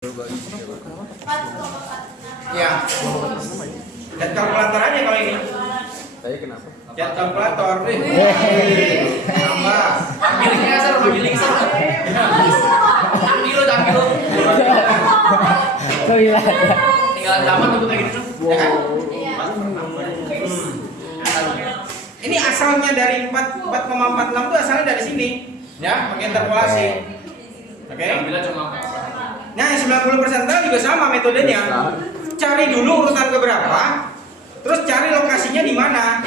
Ya, cat kalkulator aja kalau ini. Saya kenapa? Cat kalkulator. Tambah. Miliknya asal milik sama. Ambil. Oh iya. Tinggal zaman untuk kayak gitu. Ya kan? Ini asalnya dari 4,46 itu asalnya dari sini. Ya, pakai interpolasi. Oke. Ambilnya cuma Nah, yang 90 persentil juga sama metodenya. Cari dulu urutan keberapa, terus cari lokasinya di mana.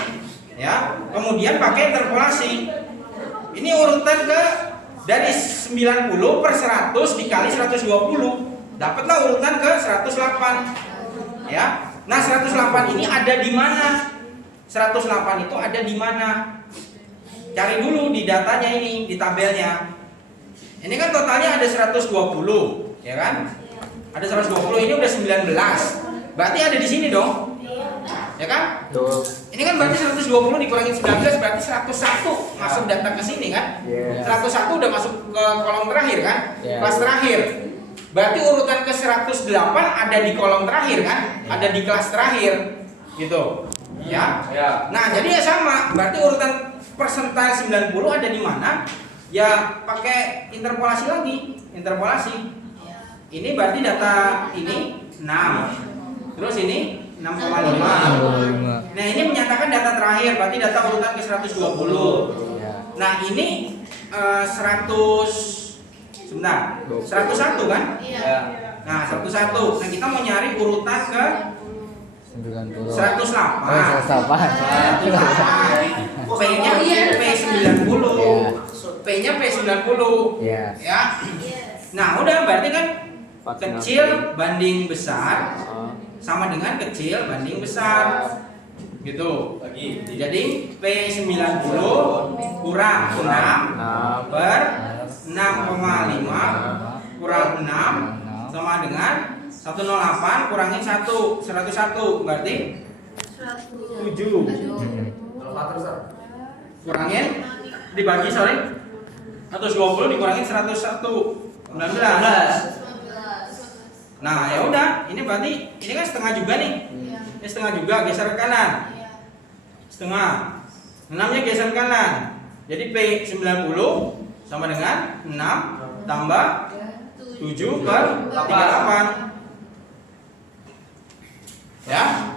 Ya, kemudian pakai interpolasi. Ini urutan ke dari 90 per 100 dikali 120. Dapatlah urutan ke 108. Ya. Nah, 108 ini ada di mana? 108 itu ada di mana? Cari dulu di datanya ini, di tabelnya. Ini kan totalnya ada 120. Ya kan? Ada 120, ini udah 19. Berarti ada di sini dong. Ya kan? Betul. Ini kan berarti 120 dikurangin 19 berarti 101 masuk data ke sini kan? Yeah. 101 udah masuk ke kolom terakhir kan? Yeah. Kelas terakhir. Berarti urutan ke 108 ada di kolom terakhir kan? Ada di kelas terakhir. Gitu. Ya. Nah, jadi ya sama. Berarti urutan persentil 90 ada di mana? Ya pakai interpolasi lagi. Interpolasi. Ini berarti data ini 6. Terus ini 6,5. Nah, ini menyatakan data terakhir, berarti data urutan ke 120. Nah, ini 101 kan? Iya. Nah, 101. Nah, kita mau nyari urutan ke 90. 108. 108. P-nya P90. P-nya P90. Iya. Ya. Nah, udah berarti kan kecil banding besar sama dengan kecil banding besar. Gitu. Jadi P90 kurang 6 per 6,5 kurang 6 sama dengan 108 kurangin 101 berarti 7. Kurangin dibagi 120 dikurangin 101 19. Nah, ya udah, ini berarti ini kan setengah juga nih. Ini setengah juga, geser ke kanan. Setengah. 6-nya geser ke kanan. Jadi P90 sama dengan 6 tambah 7 per 38. Ya?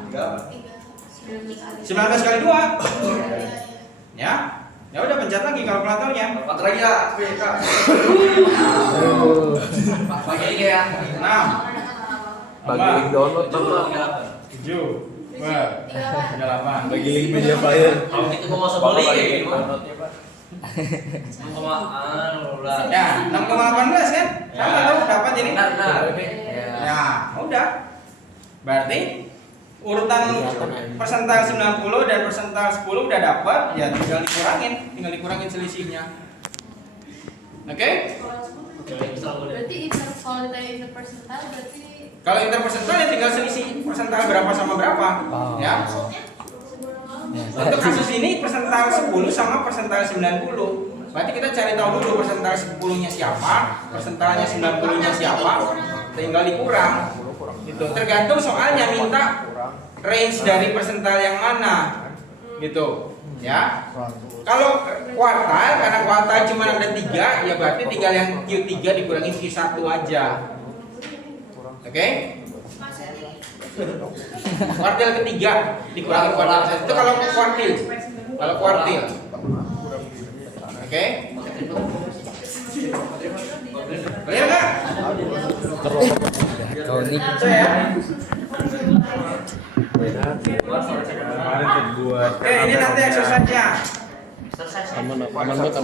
19 kali 2. Ya? Ya udah pencet lagi kalkulatornya. Kalkulator lagi ya, BK. Pakai ini ya. 6 Bagi link download Bapak. 7 38. Bagi link media player. Kalau kita mau masuk beli kayak gitu. Downloadnya, Pak. Ya, 6,18 kan? Sama dong dapat jadi. Benar. Ya, udah. Berarti urutan persentil 90 dan persentil 10 udah dapat, ya tinggal dikurangin selisihnya. Oke? Berarti kalau ditanya interpersentil berarti Kalau interpersentil ya tinggal selisih persentil berapa sama berapa. Ya. Untuk kasus ini persentil 10 sama persentil 90. Berarti kita cari tahu dulu persentil 10-nya siapa, persentilnya 90-nya siapa, tinggal dikurang. Gitu. Tergantung soalnya minta range dari persentil yang mana. Gitu. Ya. Kalau kuartal, karena kuartal cuma ada 3, ya berarti tinggal yang Q3 dikurangi Q1 aja. Oke? Kuartil ketiga dikurangi kuartil satu. Itu kalau kuartil. Kalau kuartil. Oke? Clear nggak? Kau ini Ya. kemarin terbuat. Oke, ini nanti exercise-nya. Aman.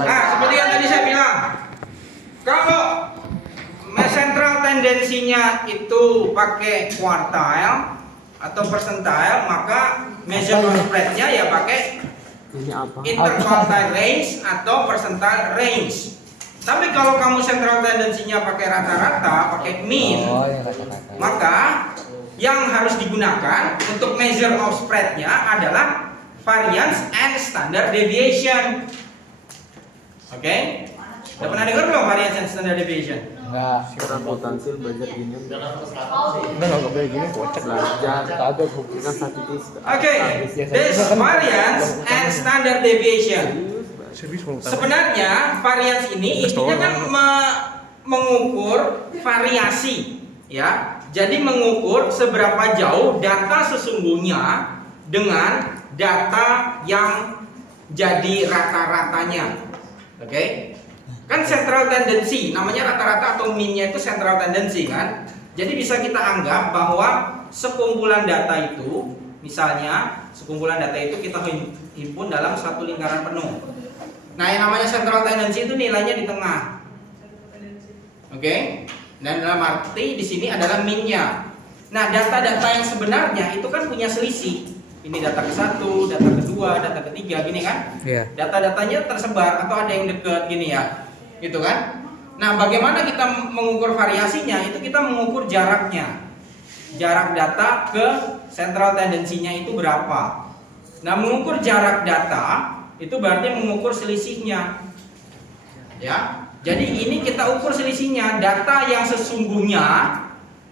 Nah, seperti yang tadi saya bilang, kalau central tendensinya itu pakai quartile atau percentile, maka measure of spread-nya ya pakai interquartile range atau percentile range. Tapi kalau kamu central tendensinya pakai rata-rata, pakai mean, maka yang harus digunakan untuk measure of spread-nya adalah variance and standard deviation. Oke? Udah pernah dengar belum variance and standard deviation? Enggak. Sekarang akuntansi belajar gini. Oh, Enggak boleh gini kocak lah. Jangan ada hubungan statistik. Oke, this variance and standard deviation. Sebenarnya variance ini intinya kan mengukur variasi, ya. Jadi mengukur seberapa jauh data sesungguhnya dengan data yang jadi rata-ratanya. Oke? Kan central tendency, namanya rata-rata atau mean-nya itu central tendency kan. Jadi bisa kita anggap bahwa sekumpulan data itu, misalnya sekumpulan data itu kita himpun dalam satu lingkaran penuh. Nah, yang namanya central tendency itu nilainya di tengah. Oke? Dan dalam arti di sini adalah mean-nya. Nah, data-data yang sebenarnya itu kan punya selisih. Ini data ke-1, data kedua, data ketiga, gini kan? Iya. Data-datanya tersebar atau ada yang dekat gini ya. Gitu kan? Nah, bagaimana kita mengukur variasinya? Itu kita mengukur jaraknya. Jarak data ke central tendensinya itu berapa? Nah, mengukur jarak data itu berarti mengukur selisihnya. Ya. Jadi ini kita ukur selisihnya, data yang sesungguhnya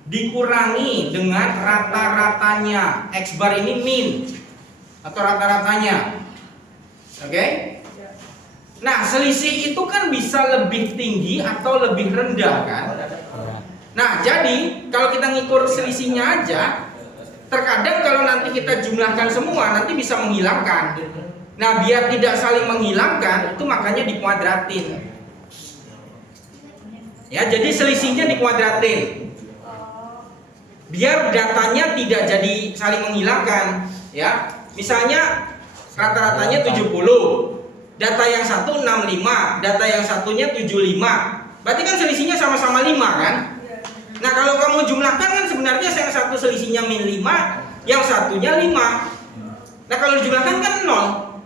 dikurangi dengan rata-ratanya. X bar ini mean atau rata-ratanya. Oke? Nah, selisih itu kan bisa lebih tinggi atau lebih rendah kan? Nah, jadi kalau kita ngukur selisihnya aja, terkadang kalau nanti kita jumlahkan semua nanti bisa menghilangkan. Nah, biar tidak saling menghilangkan, itu makanya dikuadratin. Ya, jadi selisihnya dikuadratin. Biar datanya tidak jadi saling menghilangkan, ya. Misalnya rata-ratanya 70. Data yang satu 65, data yang satunya 75. Berarti kan selisihnya sama-sama 5 kan? Nah, kalau kamu jumlahkan kan sebenarnya yang satu selisihnya min 5, yang satunya 5. Nah, kalau dijumlahkan kan 0.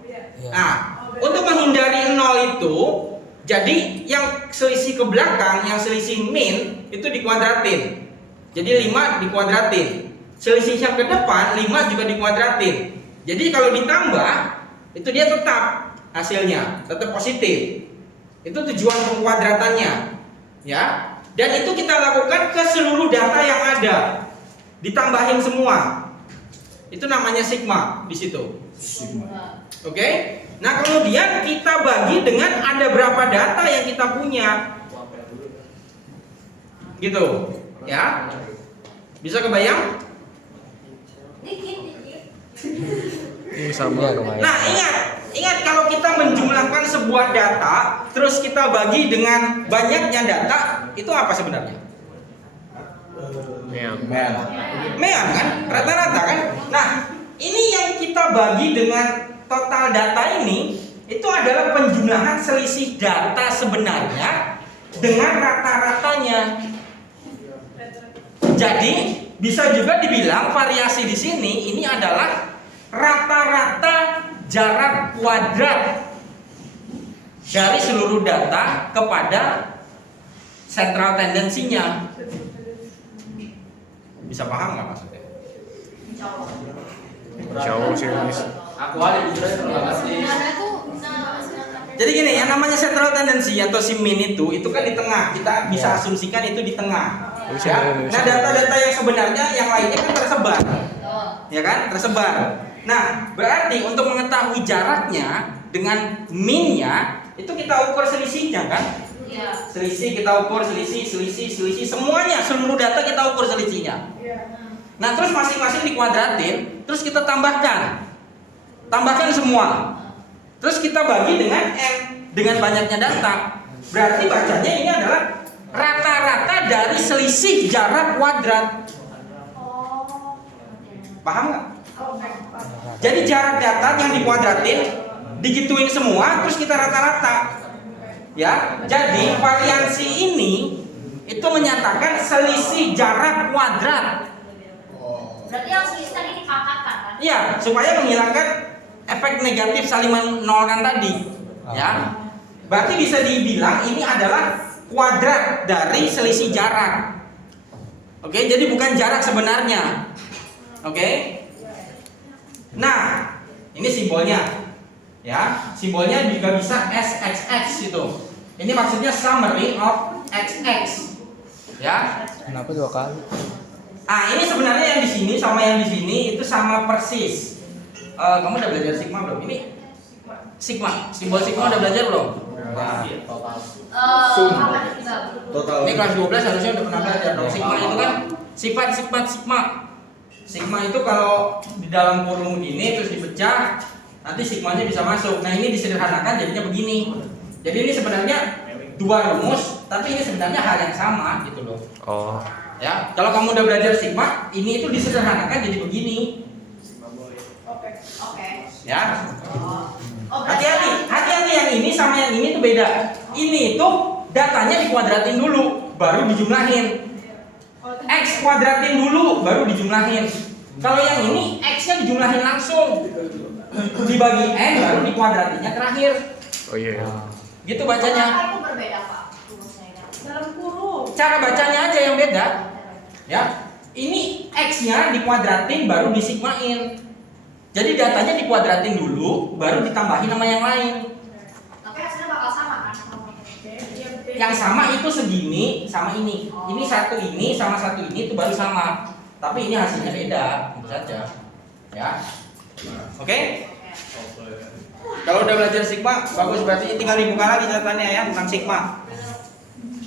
Nah, untuk menghindari 0 itu, jadi yang selisih ke belakang, yang selisih min itu dikuadratin. Jadi 5 dikuadratin. Selisih yang ke depan 5 juga dikuadratin. Jadi kalau ditambah itu dia tetap hasilnya, tetap positif. Itu tujuan pengkuadratannya. Ya. Dan itu kita lakukan ke seluruh data yang ada. Ditambahin semua. Itu namanya sigma di situ. Oke? Nah, kemudian kita bagi dengan ada berapa data yang kita punya. Gitu. Ya. Bisa kebayang? Ini sama lumayan. Nah, ingat kalau kita menjumlahkan sebuah data, terus kita bagi dengan banyaknya data, itu apa sebenarnya? Mean kan? Rata-rata kan? Nah, ini yang kita bagi dengan total data ini, itu adalah penjumlahan selisih data sebenarnya dengan rata-ratanya. Jadi bisa juga dibilang variasi di sini ini adalah rata-rata jarak kuadrat dari seluruh data kepada central tendensinya. Bisa paham nggak maksudnya? Jauh sih Miss. Aku aja jujur aja kalau nggak sih. Jadi gini, yang namanya central tendency atau si min itu kan di tengah. Kita bisa asumsikan itu di tengah. Ya? Nah, data-data yang sebenarnya yang lainnya kan tersebar. Ya kan? Tersebar. Nah, berarti untuk mengetahui jaraknya dengan min-nya itu kita ukur selisihnya kan? Iya. Selisih kita ukur selisih semuanya, seluruh data kita ukur selisihnya. Nah, terus masing-masing dikuadratin, terus kita tambahkan semua. Terus kita bagi dengan n, dengan banyaknya data. Berarti bacanya ini adalah rata-rata dari selisih jarak kuadrat. Paham nggak? Jadi jarak data yang dikuadratin digituin semua, terus kita rata-rata. Ya, jadi variansi ini itu menyatakan selisih jarak kuadrat. Berarti yang selisih tadi dipangkatkan kan? Iya, supaya menghilangkan efek negatif saling menolkan tadi. Ya, berarti bisa dibilang ini adalah kuadrat dari selisih jarak. Oke, jadi bukan jarak sebenarnya. Oke. Nah, ini simbolnya. Ya, simbolnya juga bisa SXX itu. Ini maksudnya summary of XX. Ya. Kenapa 2 kali? Ah, ini sebenarnya yang di sini sama yang di sini itu sama persis. Kamu udah belajar sigma belum? Ini sigma, simbol sigma udah belajar belum? Nah, Apa juga? ini kelas 12 harusnya udah pernah belajar dong. Sigma itu kan sifat sigma. Sigma itu kalau di dalam kurung ini terus dipecah, nanti sigmanya bisa masuk. Nah, ini disederhanakan jadinya begini. Jadi ini sebenarnya dua rumus, tapi ini sebenarnya hal yang sama gitu loh. Oh. Ya, kalau kamu udah belajar sigma, ini itu disederhanakan jadi begini. Oke. Ya. Oh, Hati-hati yang ini sama yang ini tuh beda. Ini itu datanya dikuadratin dulu, baru dijumlahin. X kuadratin dulu, baru dijumlahin. Kalau yang ini X-nya dijumlahin langsung, dibagi N, baru dikuadratinnya terakhir. Oh iya. Gitu bacanya. Kenapa itu berbeda, Pak? Dalam kurung. Cara bacanya aja yang beda. Ya, ini X-nya dikuadratin, baru disigmain. Jadi datanya dikuadratin dulu, baru ditambahin sama yang lain. Tapi hasilnya bakal sama kan? Yang sama itu segini sama ini. Ini satu ini sama satu ini itu baru sama. Tapi ini hasilnya beda, tentu saja. Ya. Oke? Kalau udah belajar sigma, bagus, berarti tinggal dibuka lagi catatannya ya tentang sigma.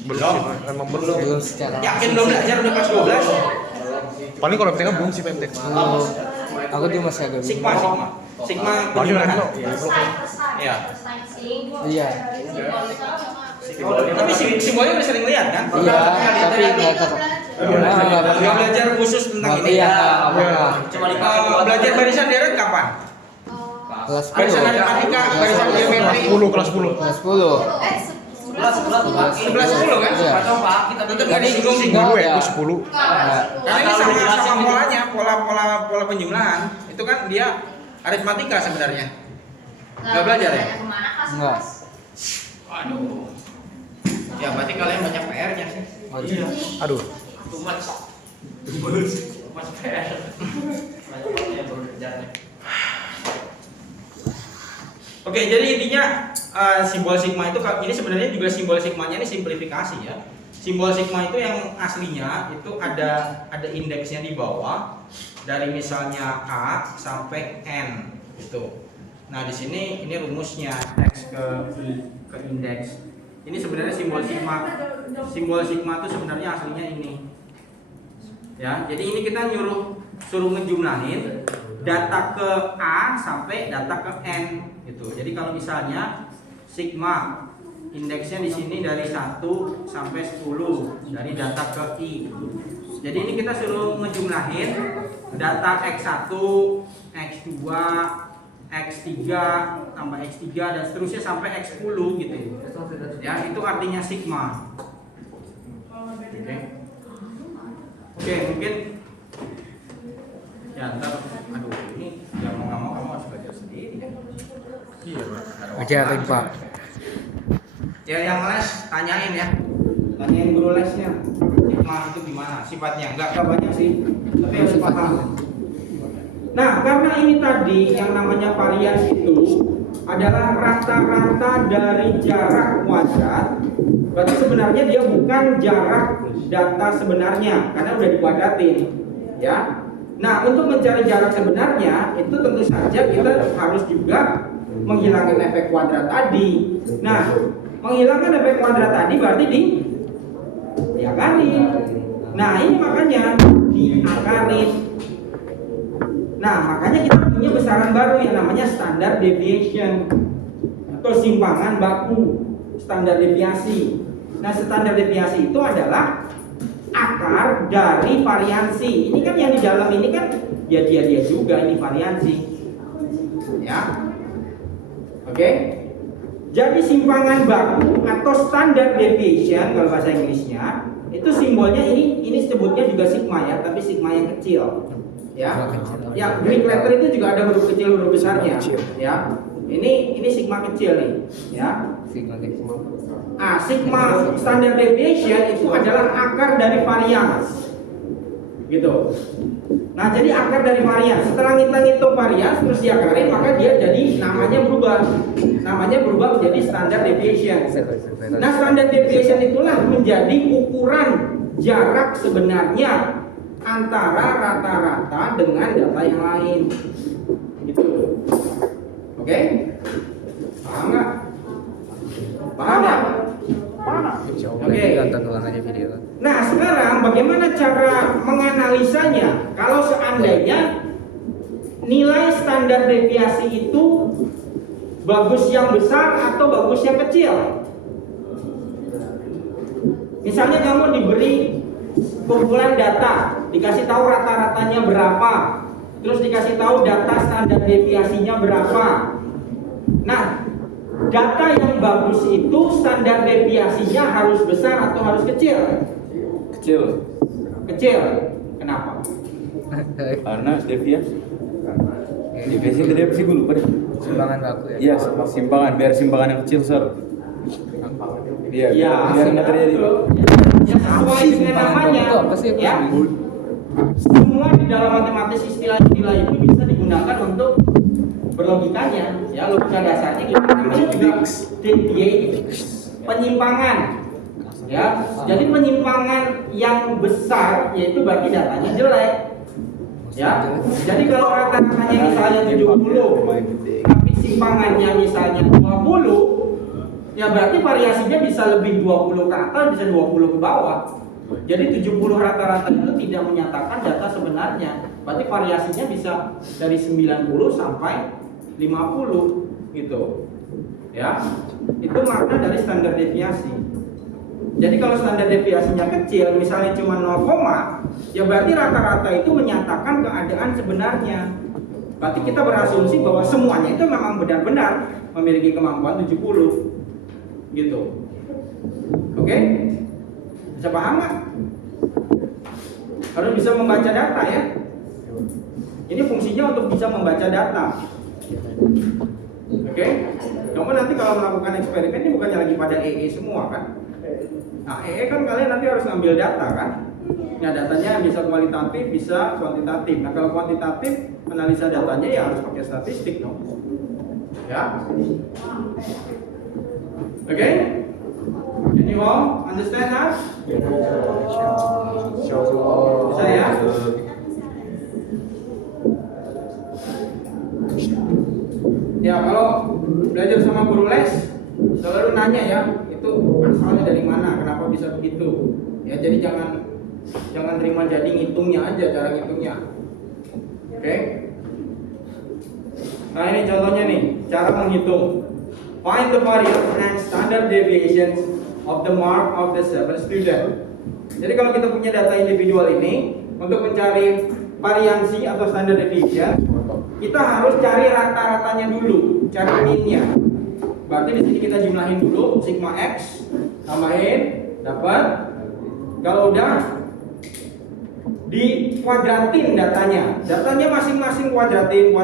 Belum. Emang belum secara. Yakin belum belajar udah kelas 12? Paling kalau MTK belum sih PMTK. Aku dia masih agak Sigma. Sigma Paling penjumlahan. Iya. Iya. Tapi simbolnya udah sering lihat kan? Iya, tapi enggak Nggak belajar khusus tentang ini. Iya, Coba belajar barisan deret kapan? kelas Barisan 10. matematika, barisan geometri. Kelas 10. Eh, 11 10 kan? Iya. Tetap nggak disinggung-singgung. Gue ya, 10. Karena ini sama polanya, pola penjumlahan. Itu kan dia aritmatika sebenarnya. Nggak belajar ya? Enggak. Aduh. Ya berarti kalian banyak PR-nya sih. Aduh. Too much PR. Banyak orang yang baru kerjanya. Oke, jadi intinya simbol sigma itu ini sebenarnya juga simbol sigmanya ini simplifikasi ya. Simbol sigma itu yang aslinya itu ada indeksnya di bawah dari misalnya A sampai N gitu. Nah, di sini ini rumusnya X ke I ke indeks. Ini sebenarnya simbol sigma. Simbol sigma itu sebenarnya aslinya ini. Ya, jadi ini kita suruh ngejumlahin data ke A sampai data ke N gitu. Jadi kalau misalnya sigma indeksnya di sini dari 1 sampai 10 dari data ke I. Jadi ini kita suruh ngejumlahin data X1, X2, X3 tambah X3 dan seterusnya sampai X10 gitu. Ya, itu artinya sigma. Oke, mungkin ya ntar aduh ini ya mau nggak mau kamu harus belajar sendiri ya. Iya, Ajarin Pak. Ya yang les tanyain ya, tanyain guru lesnya sigma itu gimana sifatnya, nggak banyak sih tapi harus paham. Nah, karena ini tadi yang namanya varians itu adalah rata-rata dari jarak kuadrat, berarti sebenarnya dia bukan jarak data sebenarnya karena udah dikuadratin ya. Nah, untuk mencari jarak sebenarnya itu tentu saja kita harus juga menghilangkan efek kuadrat tadi. Nah, menghilangkan efek kuadrat tadi berarti diakali. Nah, ini makanya diakarin. Nah, makanya kita punya besaran baru yang namanya standard deviation atau simpangan baku, standar deviasi. Nah, standar deviasi itu adalah akar dari variansi. Ini kan yang di dalam ini kan ya dia juga ini variansi. Ya. Oke. Jadi simpangan baku atau standard deviation kalau bahasa Inggrisnya itu simbolnya ini sebutnya juga sigma ya, tapi sigma yang kecil. Ya. Ya, Greek letter itu juga ada huruf kecil huruf besarnya. Ya. Ini sigma kecil nih, ya. Sigma standard deviation itu adalah akar dari varians. Gitu. Nah, jadi akar dari varians. Setelah kita ngitung varians terus diakarin, maka dia jadi namanya berubah. Namanya berubah menjadi standard deviation. Nah, standard deviation itulah menjadi ukuran jarak sebenarnya antara rata-rata dengan data yang lain. Gitu. Oke? Paham nggak? Paham ya? Oke. Nonton ulang aja video. Nah, sekarang bagaimana cara menganalisanya? Kalau seandainya nilai standar deviasi itu bagus yang besar atau bagus yang kecil? Misalnya kamu diberi kumpulan data, dikasih tahu rata-ratanya berapa, terus dikasih tahu data standar deviasinya berapa. Nah, data yang bagus itu standar deviasinya harus besar atau harus kecil? Kecil. Kecil. Kenapa? Karena deviasi. Deviasi tadi apa sih, gue lupa deh. Simpangan baku ya. Iya, simpangan, biar simpangan yang kecil, Sir. Iya, Ya, biar nggak terjadi. Ya, sesuai dengan namanya. Itu apa sih? Ya. Semua di dalam matematis istilah-istilah itu bisa digunakan untuk berlogikanya. Ya, logika dasarnya kita namanya juga deviate, penyimpangan. Ya, jadi penyimpangan yang besar yaitu berarti datanya jelek. Ya, jadi kalau rata-ratanya misalnya 70, tapi simpangannya misalnya 20, ya berarti variasinya bisa lebih 20 ke atas, bisa 20 ke bawah. Jadi 70 rata-rata itu tidak menyatakan data sebenarnya. Berarti variasinya bisa dari 90 sampai 50 gitu. Ya. Itu makna dari standar deviasi. Jadi kalau standar deviasinya kecil, misalnya cuma 0, ya berarti rata-rata itu menyatakan keadaan sebenarnya. Berarti kita berasumsi bahwa semuanya itu memang benar-benar memiliki kemampuan 70. Gitu. Oke? Bisa paham nggak? Harus bisa membaca data ya. Ini fungsinya untuk bisa membaca data. Oke? Kamu nanti kalau melakukan eksperimen ini bukannya lagi pada EE semua kan? Nah, EE kan kalian nanti harus ngambil data kan? Nah, datanya bisa kualitatif, bisa kuantitatif. Nah, kalau kuantitatif, analisa datanya ya harus pakai statistik dong. Ya? Okay? Can you all understand that? Bisa ya? Ya, kalau belajar sama guru les selalu nanya ya, itu asalnya dari mana, kenapa bisa begitu? Ya, jadi jangan terima jadi ngitungnya aja, cara ngitungnya. Oke? Nah, ini contohnya nih, cara menghitung. Find the variance and standard deviations of the mark of the 7 student. Jadi kalau kita punya data individual ini, untuk mencari variansi atau standard deviation, kita harus cari rata-ratanya dulu, cari mean-nya. Berarti di sini kita jumlahin dulu sigma x, tambahin, dapat. Kalau udah dikuadratin datanya, masing-masing kuadratin,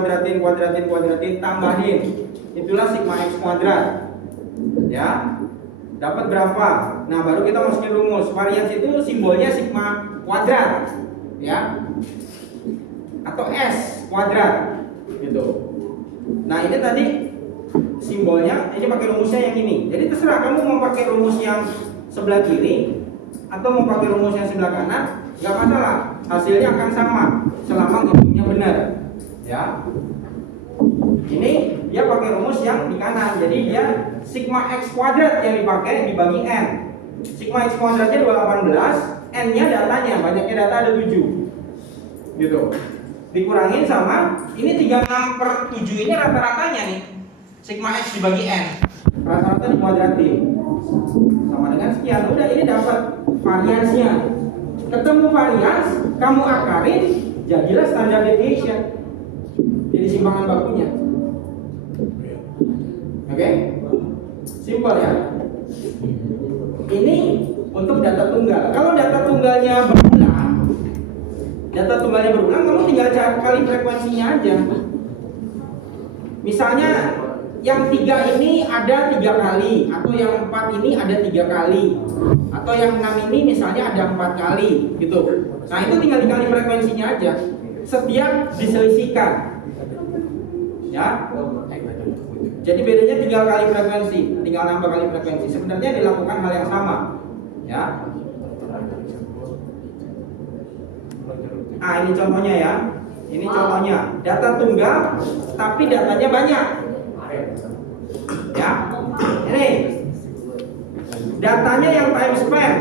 tambahin. Itulah sigma x kuadrat. Ya. Dapat berapa? Nah, baru kita masukin rumus. Varians itu simbolnya sigma kuadrat. Ya. Atau s kuadrat. Gitu. Nah, ini tadi simbolnya, ini pakai rumusnya yang ini. Jadi terserah kamu mau pakai rumus yang sebelah kiri atau mau pakai rumus yang sebelah kanan, nggak masalah. Hasilnya akan sama selama hitungnya benar. Ya. Ini dia pakai rumus yang di kanan. Jadi dia sigma x kuadrat yang dipakai dibagi n. Sigma x kuadratnya 218, n-nya datanya, banyaknya data ada 7. Gitu. Dikurangin sama ini 36/7 ini rata-ratanya nih. Sigma x dibagi n. Rata-rata dikuadratin. Sama dengan sekian. Udah, ini dapat variansnya. Ketemu varians, kamu akarin, jadilah standard deviation. Jadi simpangan bakunya. Oke? Simpel ya. Ini untuk data tunggal. Kalau data tunggalnya berulang, kamu tinggal cari kali frekuensinya aja. Misalnya yang 3 ini ada 3 kali, atau yang 4 ini ada 3 kali, atau yang 6 ini misalnya ada 4 kali, gitu. Nah, itu tinggal dikali frekuensinya aja. Setiap diselisihkan. Ya. Jadi bedanya tinggal kali frekuensi, tinggal nambah kali frekuensi. Sebenarnya dilakukan hal yang sama. Ya. Ah, ini contohnya ya. Ini contohnya. Data tunggal tapi datanya banyak. Ya. Ini. Datanya yang time span.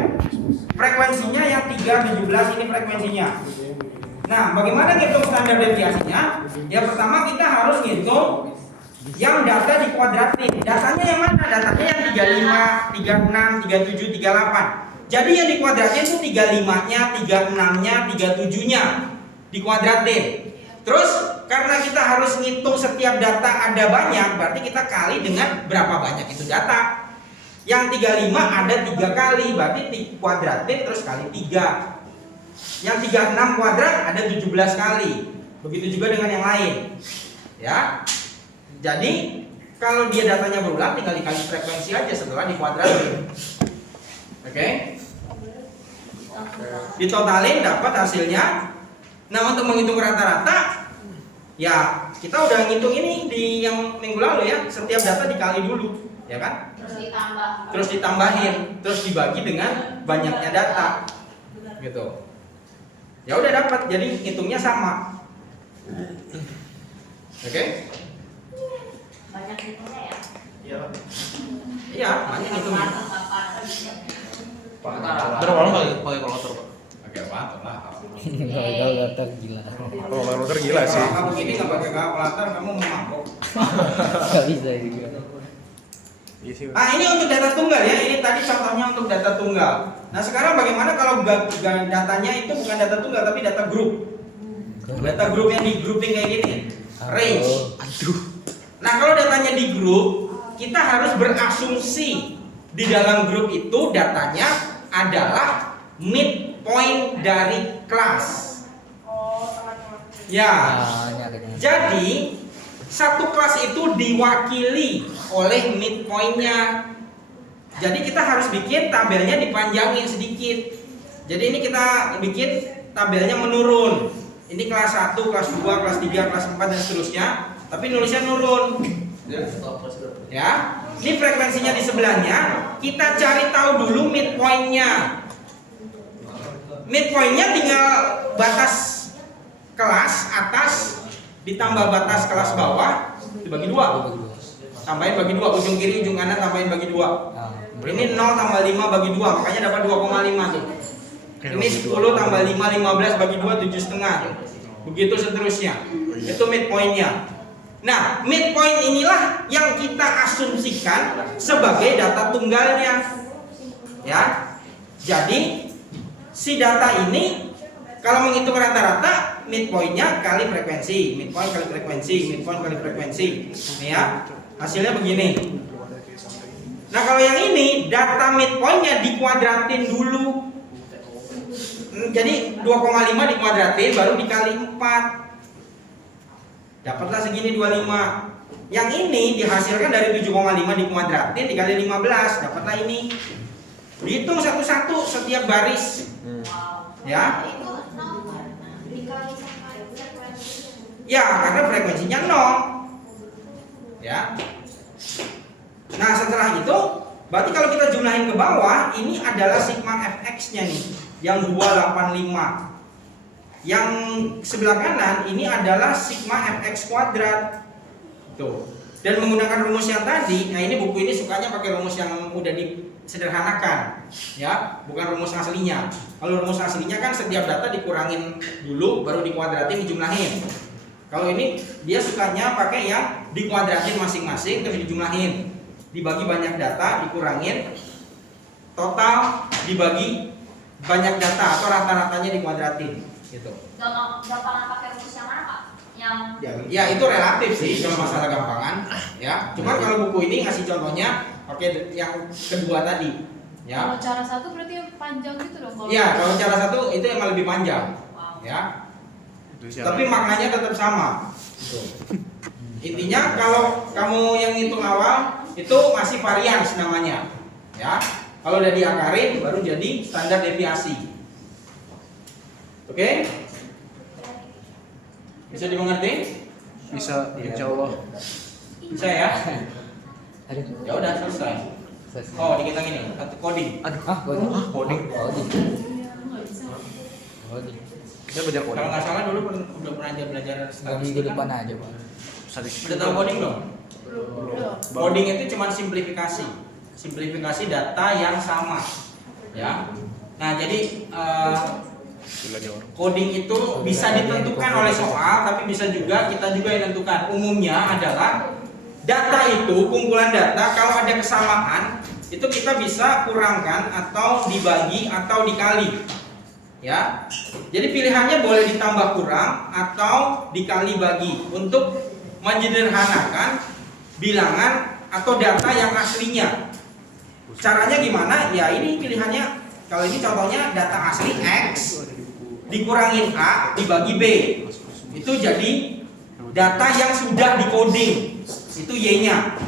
Frekuensinya yang 317 ini frekuensinya. Nah, bagaimana ngitung standar deviasinya? Ya pertama kita harus ngitung yang data dikuadratin. Datanya yang mana? Datanya yang 35, 36, 37, 38. Jadi yang dikuadratin itu 35-nya, 36-nya, 37-nya dikuadratin. Terus karena kita harus ngitung setiap data ada banyak, berarti kita kali dengan berapa banyak itu data. Yang 35 ada 3 kali, berarti dikuadratin terus kali 3. Yang 36 kuadrat ada 17 kali. Begitu juga dengan yang lain. Ya. Jadi kalau dia datanya berulang tinggal dikali frekuensi aja setelah dikuadratin. Oke? Ditotalin dapat hasilnya. Nah, untuk menghitung rata-rata ya kita udah ngitung ini di yang minggu lalu ya. Setiap data dikali dulu, ya kan? Terus ditambahin, terus dibagi dengan banyaknya data. Gitu. Ya udah dapat. Jadi hitungnya sama. Oke? Banyak hitungnya ya. Iya, banyak hitungnya. Terus orang pakai kalkulator, Pak. Oke, apa lah. Kalkulator gila. Oh, kalkulator gila sih. Kalau begini nggak pakai kalkulator kamu memabok. Enggak bisa juga. Iya sih. Nah, ini untuk data tunggal ya. Ini tadi contohnya untuk data tunggal. Nah, sekarang bagaimana kalau datanya itu bukan data tunggal tapi data grup? Data grup yang di grouping kayak gini. Range. Aduh. Nah, kalau datanya di grup, kita harus berasumsi di dalam grup itu datanya adalah midpoint dari kelas. Ya. Jadi satu kelas itu diwakili oleh midpointnya. Jadi kita harus bikin tabelnya dipanjangin sedikit. Jadi ini kita bikin tabelnya menurun. Ini kelas 1, kelas 2, kelas 3, kelas 4 dan seterusnya. Tapi nulisnya nurun. Ya. Ini frekuensinya di sebelahnya. Kita cari tahu dulu midpointnya. Midpointnya tinggal batas kelas atas ditambah batas kelas bawah dibagi 2. Tambahin bagi 2, ujung kiri ujung kanan tambahin bagi 2. Ini 0 tambah 5 bagi 2, makanya dapat 2,5 tuh. Ini 10 tambah 5, 15 bagi 2, 7,5. Begitu seterusnya. Itu midpointnya. Nah, midpoint inilah yang kita asumsikan sebagai data tunggalnya. Ya. Jadi si data ini kalau menghitung rata-rata midpointnya kali frekuensi, midpoint kali frekuensi, midpoint kali frekuensi. Ini ya. Hasilnya begini. Nah, kalau yang ini data midpointnya dikuadratin dulu. Jadi 2,5 dikuadratin baru dikali 4. Dapatlah segini 25. Yang ini dihasilkan dari 7,5 dikuadratin dikali 15, dapatlah ini. Dihitung satu-satu setiap baris. Ya. Ya, karena frekuensinya 0. Ya. Nah, setelah itu berarti kalau kita jumlahin ke bawah, ini adalah sigma fx-nya nih, yang 285. Yang sebelah kanan ini adalah sigma fx kuadrat. Tuh. Dan menggunakan rumus yang tadi, nah ini buku ini sukanya pakai rumus yang udah disederhanakan, ya, bukan rumus aslinya. Kalau rumus aslinya kan setiap data dikurangin dulu, baru dikuadratin dijumlahin. Kalau ini dia sukanya pakai yang dikuadratin masing-masing terus dijumlahin, dibagi banyak data, dikurangin, total dibagi banyak data atau rata-ratanya dikuadratin. Gitu. Gampang pakai rumus yang mana, Pak? Yang Ya itu relatif sih kalau masalah gampangan, ya. Cuman kalau buku ini ngasih contohnya pakai yang kedua tadi, ya. Kalau cara satu berarti yang panjang gitu dong. Iya, kalau cara satu itu yang lebih panjang, ya. Tapi maknanya tetap sama. Gitu. Intinya kalau kamu yang hitung awal itu masih varians namanya, ya. Kalau udah diakarin baru jadi standar deviasi. Oke? Bisa dimengerti? Bisa, insya Allah. Bisa ya? Aduh. Ya udah selesai. Oh, dikit lagi nih, satu coding. Aduh, coding. Coding. Coding. Dia belajar Kalau coding. nggak salah dulu udah pernah aja belajar Minggu statistika. depan aja pak. Udah tahu coding belum? Belum. Coding itu cuma simplifikasi, simplifikasi data yang sama, ya. Nah jadi coding itu bisa ditentukan oleh soal, tapi bisa juga kita juga yang tentukan. Umumnya adalah data itu, kumpulan data kalau ada kesamaan itu kita bisa kurangkan atau dibagi atau dikali, ya. Jadi pilihannya boleh ditambah kurang atau dikali bagi untuk menyederhanakan bilangan atau data yang aslinya. Caranya gimana? Ya ini pilihannya. Kalau ini contohnya data asli X dikurangin A dibagi B, itu jadi data yang sudah dikoding, itu Y-nya,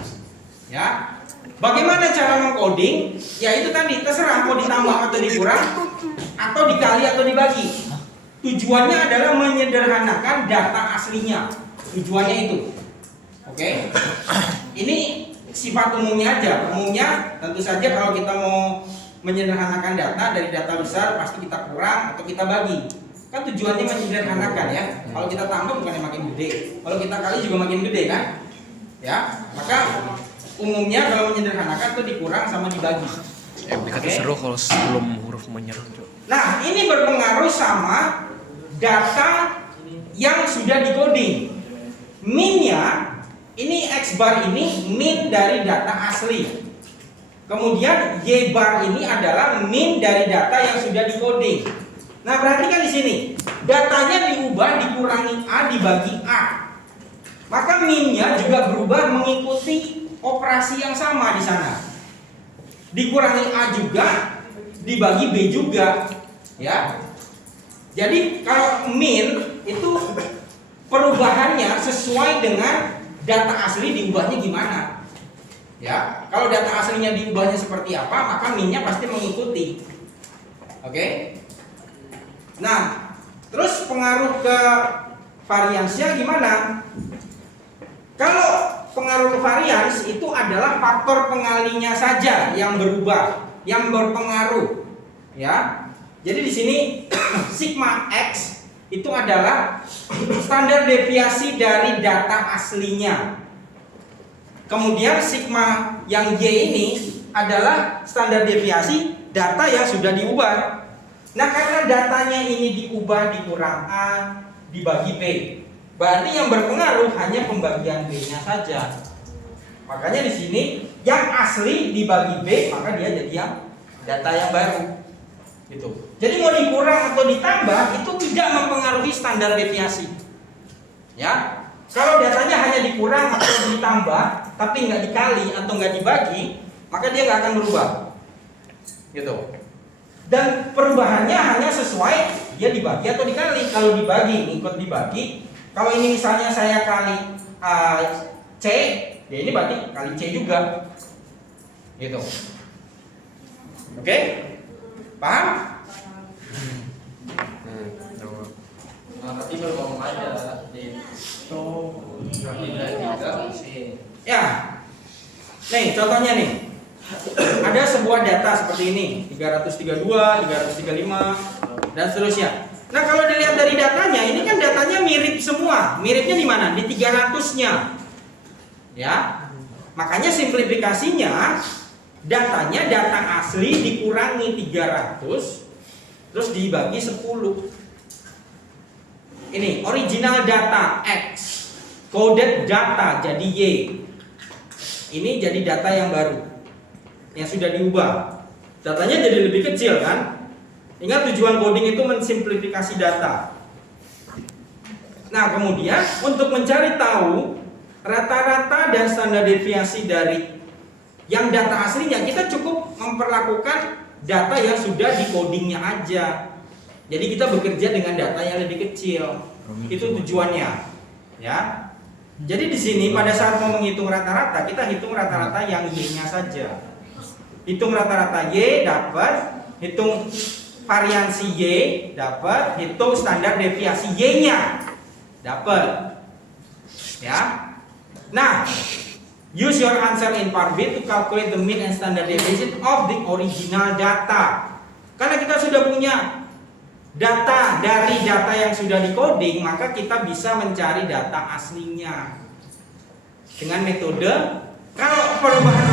ya. Bagaimana cara mengcoding? Ya itu tadi, terserah mau ditambah atau dikurang, atau dikali atau dibagi. Tujuannya adalah menyederhanakan data aslinya. Tujuannya itu, oke? Ini sifat umumnya aja. Umumnya tentu saja kalau kita mau menyederhanakan data dari data besar pasti kita kurang atau kita bagi. Kan tujuannya menyederhanakan ya. Kalau kita tambah bukannya makin gede. Kalau kita kali juga makin gede kan? Ya. Maka umumnya kalau menyederhanakan itu dikurang sama dibagi. MTK tuh seru kalau sebelum huruf menyerang. Nah, ini berpengaruh sama data yang sudah dikoding. Min-nya ini X bar ini min dari data asli. Kemudian Y bar ini adalah min dari data yang sudah dikoding. Nah, perhatikan di sini. Datanya diubah dikurangi A dibagi A. Maka min-nya juga berubah mengikuti operasi yang sama di sana. Dikurangi A juga, dibagi B juga, ya. Jadi kalau min itu perubahannya sesuai dengan data asli diubahnya gimana. Ya, kalau data aslinya diubahnya seperti apa, maka min-nya pasti mengikuti. Oke? Nah, terus pengaruh ke variansnya gimana? Kalau pengaruh ke varians itu adalah faktor pengalinya saja yang berubah, yang berpengaruh, ya. Jadi di sini sigma X itu adalah standar deviasi dari data aslinya. Kemudian sigma yang Y ini adalah standar deviasi data yang sudah diubah. Nah, karena datanya ini diubah dikurang A dibagi B, berarti yang berpengaruh hanya pembagian B-nya saja. Makanya di sini yang asli dibagi B, maka dia jadi yang data yang baru. Gitu. Jadi mau dikurang atau ditambah itu tidak mempengaruhi standar deviasi. Ya. Kalau datanya hanya dikurang atau ditambah, tapi nggak dikali atau nggak dibagi, maka dia nggak akan berubah. Gitu. Dan perubahannya hanya sesuai dia dibagi atau dikali. Kalau dibagi, ikut dibagi. Kalau ini misalnya saya kali C, ya ini berarti kali C juga. Gitu. Oke? Paham? Nah, tapi baru ngomong aja di Ya. Nih, contohnya nih. Ada sebuah data seperti ini, 332, 335 dan seterusnya. Nah, kalau dilihat dari datanya, ini kan datanya mirip semua. Miripnya di mana? Di 300-nya. Ya. Makanya simplifikasinya datanya data asli dikurangi 300 terus dibagi 10. Ini original data X, coded data jadi Y. Ini jadi data yang baru, yang sudah diubah. Datanya jadi lebih kecil kan? Ingat tujuan coding itu mensimplifikasi data. Nah, kemudian untuk mencari tahu rata-rata dan standar deviasi dari yang data aslinya, kita cukup memperlakukan data yang sudah di codingnya aja. Jadi kita bekerja dengan data yang lebih kecil. Itu tujuannya, ya. Jadi di sini pada saat mau menghitung rata-rata, kita hitung rata-rata yang Y-nya saja. Hitung rata-rata Y dapat, hitung variansi Y dapat, hitung standar deviasi Y-nya dapat. Ya. Nah, use your answer in part B to calculate the mean and standard deviation of the original data. Karena kita sudah punya dari data yang sudah di-coding, maka kita bisa mencari data aslinya dengan metode. Kalau perubahan